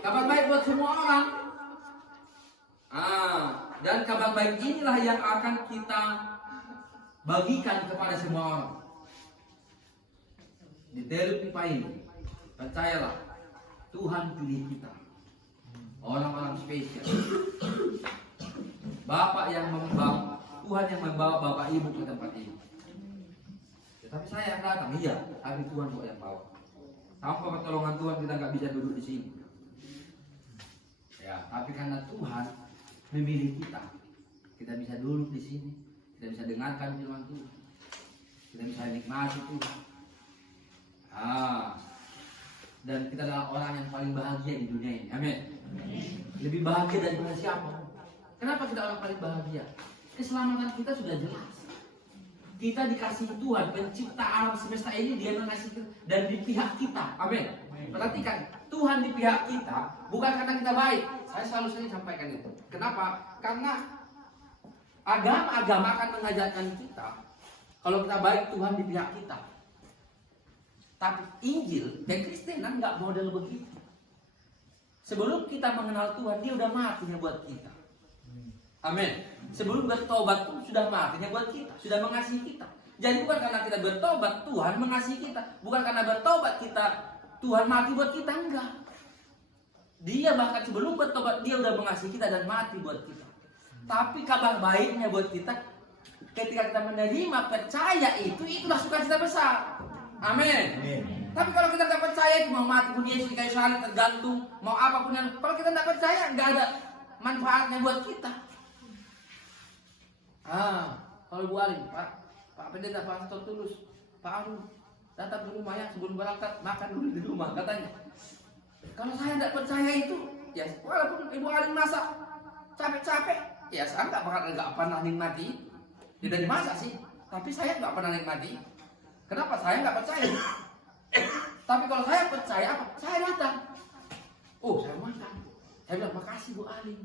Kabar baik buat semua orang. Dan kabar baik inilah yang akan kita bagikan kepada semua orang. Di Teluk Pipa ini, percayalah, Tuhan pilih kita, orang-orang spesial. Bapak yang membawa, Tuhan yang membawa bapak ibu ke tempat ini. Tapi saya yang datang, iya, tapi Tuhan kok yang bawa. Tanpa pertolongan Tuhan kita nggak bisa duduk di sini. Ya, tapi karena Tuhan memilih kita bisa duduk di sini, kita bisa dengarkan firman Tuhan, kita bisa nikmati Tuhan. Dan kita adalah orang yang paling bahagia di dunia ini. Amin. Lebih bahagia daripada siapa? Kenapa kita orang paling bahagia? Keselamatan kita sudah jelas. Kita dikasih Tuhan, pencipta alam semesta ini, Dia mengasihi kita dan di pihak kita. Amin. Perhatikan, Tuhan di pihak kita bukan karena kita baik. Saya selalu sampaikan itu. Kenapa? Karena agama-agama akan mengajarkan kita kalau kita baik, Tuhan di pihak kita. Tapi Injil dan Kristenan nggak model begitu. Sebelum kita mengenal Tuhan, Dia udah matinya buat kita. Amin. Sebelum bertobat pun sudah matinya buat kita, sudah mengasihi kita. Jadi bukan karena kita bertobat Tuhan mengasihi kita, bukan karena bertobat kita Tuhan mati buat kita, enggak. Dia bahkan sebelum bertobat Dia udah mengasihi kita dan mati buat kita. Tapi kabar baiknya buat kita, ketika kita menerima percaya itulah sukacita besar. Amin. Tapi kalau kita tidak percaya, itu mau mati pun Yesus di kayu salib, tergantung mau apapun yang, kalau kita tidak percaya, nggak ada manfaatnya buat kita. Kalau Bu Alim, Pak Pendeta, Pak Pastor Tulus, Pak Arun datang ke rumah ya, sebelum berangkat makan dulu di rumah katanya. Kalau saya tidak percaya itu, ya walaupun Ibu Alim masak capek-capek, ya saya nggak pernah nikmati. Ya dari masak sih, tapi saya nggak pernah nikmati. Kenapa? Saya nggak percaya. Tapi kalau saya percaya apa? Saya datang. Oh, saya makan. Saya bilang makasih Bu Alim.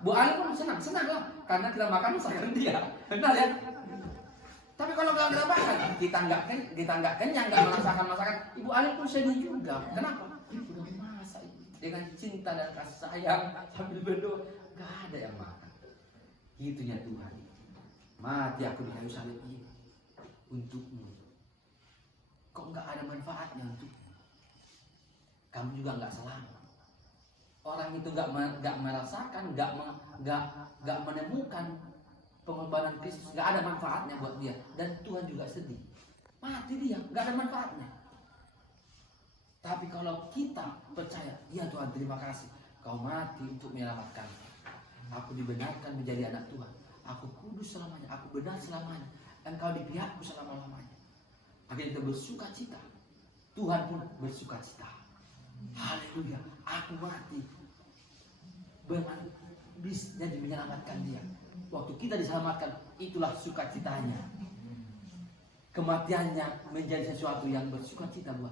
Bu Alim pun senang lah, karena kita makan masakan dia. Benar ya? Tapi kalau nggak makan, kita nggak kenyang, nggak merasakan masakan. Ibu Alim pun sedih juga. Kenapa? Udah masak dengan cinta dan kasih sayang sambil berdoa. Nggak ada yang makan. Gitunya Tuhan. Mati aku di kayu salib ini untukmu. Kok nggak ada manfaatnya untukmu? Kamu juga nggak selamat. Orang itu nggak merasakan, nggak menemukan pengorbanan Kristus, nggak ada manfaatnya buat dia, dan Tuhan juga sedih. Mati dia, nggak ada manfaatnya. Tapi kalau kita percaya, ya Tuhan terima kasih, Kau mati untuk menyelamatkan. Aku dibenarkan menjadi anak Tuhan. Aku kudus selamanya, aku benar selamanya. Engkau di pihakku selama-lamanya. Akhirnya kita bersuka cita. Tuhan pun bersuka cita. Haleluya, aku mati jadi menyelamatkan dia. Waktu kita diselamatkan, itulah sukacitanya. Kematiannya menjadi sesuatu yang bersuka cita buat